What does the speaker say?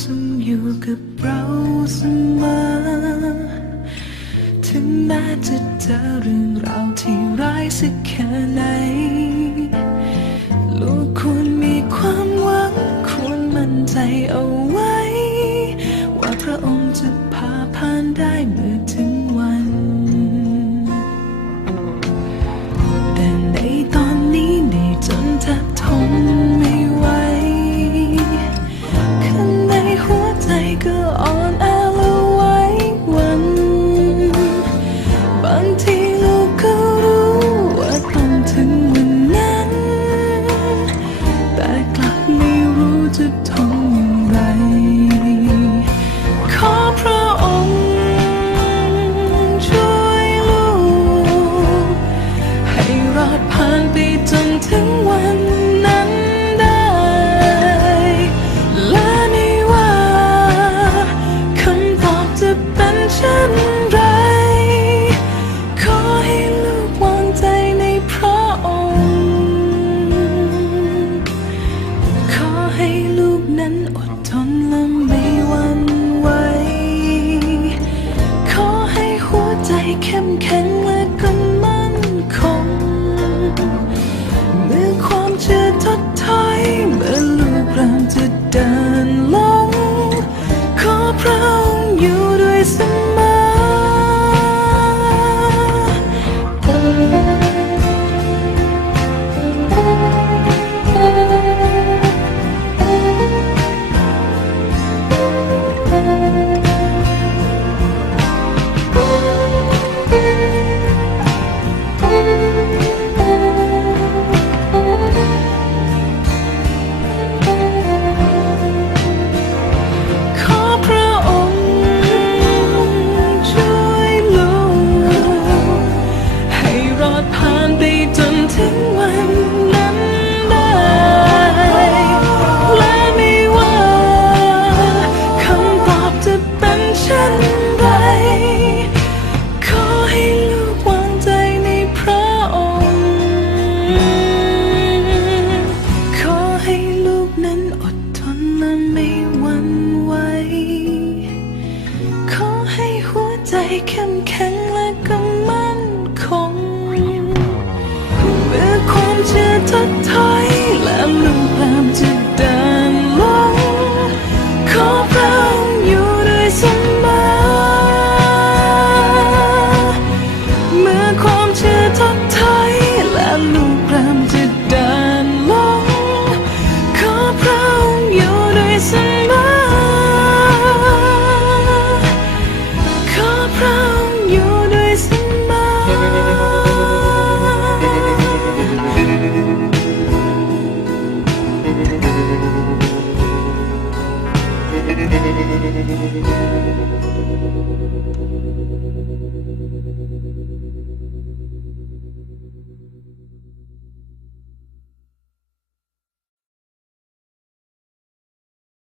ซึ่งอยู่กับเราเสมอ ถึงแม้จะเจอเรื่องราวที่ร้ายสักแค่ไหน เช่นไร ขอให้ลูกวางใจในพระองค์ ขอให้ลูกนั้นอดทนและไม่หวั่นไหว ขอให้หัวใจเข้มแข็งและก็มั่นคง เมื่อความเชื่อทดถอยเมื่อลูกเริ่จะเดินล เข้มแข็งและก็มั่นคงเมื่อความเชื่อทัดทาย Thank you.